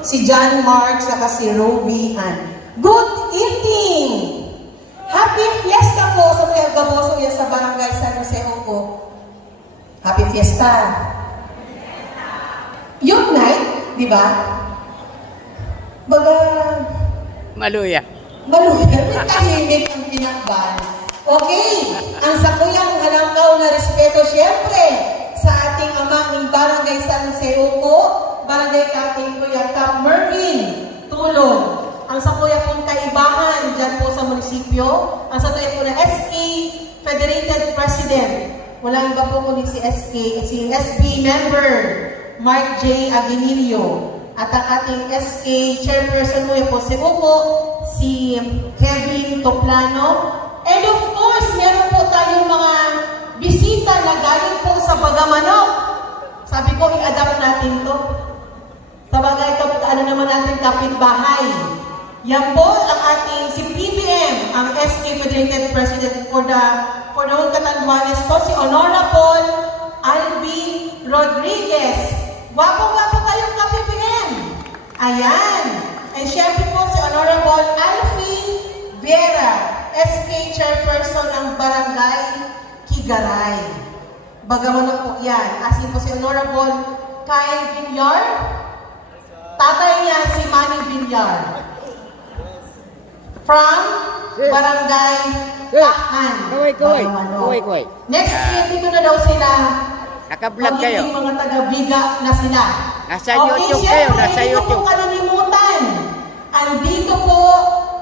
si John Mark, saka si Roby Ann. Good evening! Happy Fiesta po sa mga gaboso yan sa Barangay San Jose po. Happy Fiesta! Youth night, di ba? Baga... Maluya. Maluya, may tahimik ang pinakban. Okay, ang sakuyang halangkaw na respeto siyempre sa ating amang Barangay San Jose po, Barangay Captain Kuya Cap Mervin Tulon. Ang sakuya pong kaibahan dyan po sa munisipyo, ang sakuya po na SK Federated President. Walang iba po kundi si SK, si SB member Mark J. Aguinillo. At ang ating SK Chairperson po si Upo, si Kevin Toplano. And of course, meron po tayong mga bisita na galing po sa Bagamanok. Sabi ko, i-adapt natin to. Sa bagay, ano naman natin kapitbahay. Yan po ang ating si PBM, ang SK Federated President for the whole Catanduanes po, si Honorable Alvin Rodriguez. Wapo-wapo tayong ka-PBM. Ayan. And syempre po si Honorable Alfie Vera, SK Chairperson ng Barangay Kigaray. Bagaman po yan. Asin po si Honorable Kyle Villar. Tatay niya si Manny Villar. From Barangay Tahan. Kaway. Next year, dito na daw sila. Naka-vlog kayo. Magiging mga taga-biga na sila. Nasa YouTube kayo, nasa Hindi YouTube. po kalilimutan. Andito po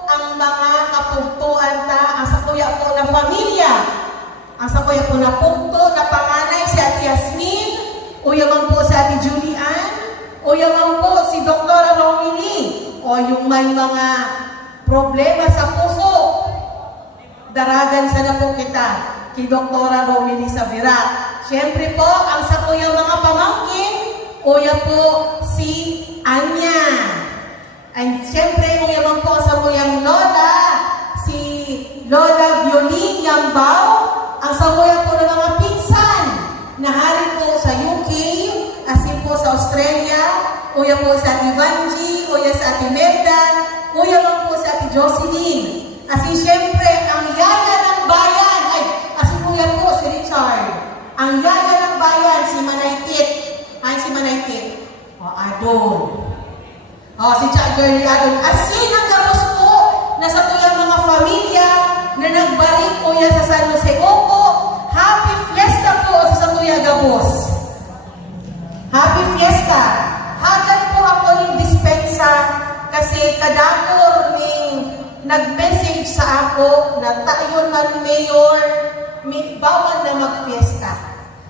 ang mga kapugtuan ang sakuya po na pamilya. Ang sakuya po na pugto na panganay si Ate Yasmin, uyaman po si Ate Julian, uyaman po si Dr. Romini, o yung may mga problema sa puso. Daragan sana po kita kay Dr. Romini Savira. Siyempre po, ang sakuyang mga pamangkin, uya po si Anya. And siyempre, uyaman po sa sakuyang lola, si Lola Violin Yambao, ang sakuya po ng mga pinsan, na hari po sa UK, asin po sa Australia, uya po sa Ate Vanji, uya sa Ate Merda, uya po sa Ate Jocelyn. Asin siyempre, ang yaya ng bayan, asin uya po si Richard. Ang yaya ng bayan, si Manaytit. Ay, si Manaytit. O, Adon. O, si Chad Girlie Adon. Asin ang gabos po na sa tuyang mga pamilya na nagbarik po yan sa San Jose Opo. Happy Fiesta po sa Tuya Gabos. Happy Fiesta. Hagan po ako ng dispensa kasi kadakor ning nag-message sa ako na tayo man mayor bawal na mag-fiesta.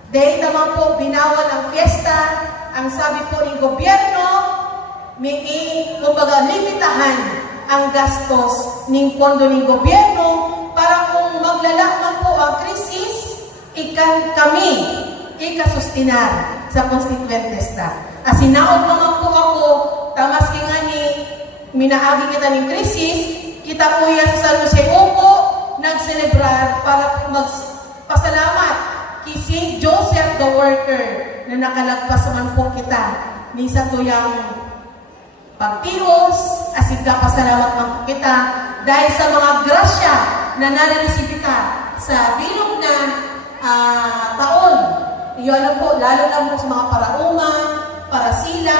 Dahil naman po binawal ang fiesta, ang sabi po ng gobyerno, may kumbaga limitahan ang gastos ng pondo ng gobyerno para kung maglalakman po ang krisis, kami ikasustinar sa constituent lista. Asinaog naman po ako, tamas nga ni minaagi kita ng krisis, kita po yan sa San Jose Opo, nagselebrar para magpasalamat kay St. Joseph the Worker na nakalagpas naman po kita ni sa tuyang pagtiros, asin ka pasalamat man po kita dahil sa mga grasya na nare-receive kita sa bilog na taon. Iyon po, lalo na po sa mga parauman, parasila,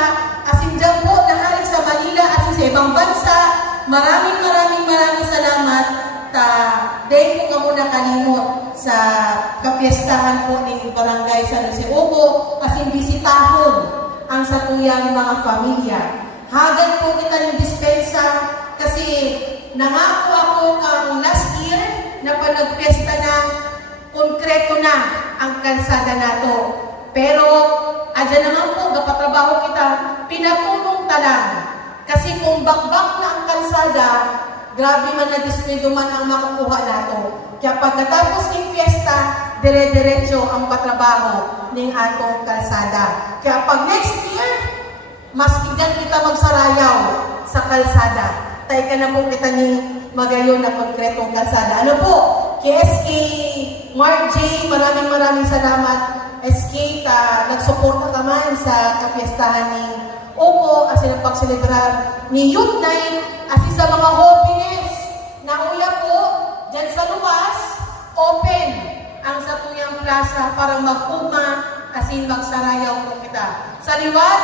asin dyan po nahalit sa Manila, asin sa ibang bansa. Maraming salamat. Dahil po ka muna kalimot sa kapiestahan po ng Barangay San Jose Opo, asin bisitahon ang satuyang mga pamilya. Hagan po kita ng dispensa kasi nangako ako kang last year na panagfiesta na konkreto na ang kalsada nato. Pero adyan naman po, kapatrabaho kita, pinatulong talang. Kasi kung bakbak na ang kalsada, grabe man na dismido man ang makukuha nato. Kaya pagkatapos ng fiesta, dire-diretso ang patrabaho ng atong kalsada. Kaya pag next year, mas kigan kita magsarayaw sa kalsada. Tayo ka na po kita ng magayon na konkretong kalsada. Ano po? Kay SK Mark J, maraming salamat. SK, nagsuporta ka man sa kapiestahan ng Opo, as in sa pagselebrar ni Youth Night asin sa mga hobbiness na uya po dyan sa luwas, open ang sa tuyang plaza para mag-uma asin magsarayaw po kita. Sa liwat,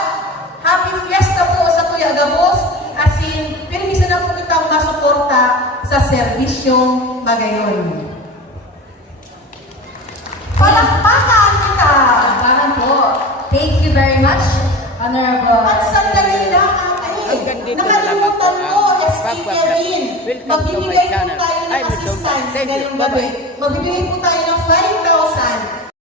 happy fiesta po sa Tuya Gabos asin permiso na po kitang masuporta sa serbisyong Magayon. Palakpakan kita! Parang po. Thank you very much, Honorable. At sandali lang ate, nakalimutan mo, SPK rin. Magbibigay po tayo ng assistance ngayong gabi. Magbibigay po tayo ng 5,000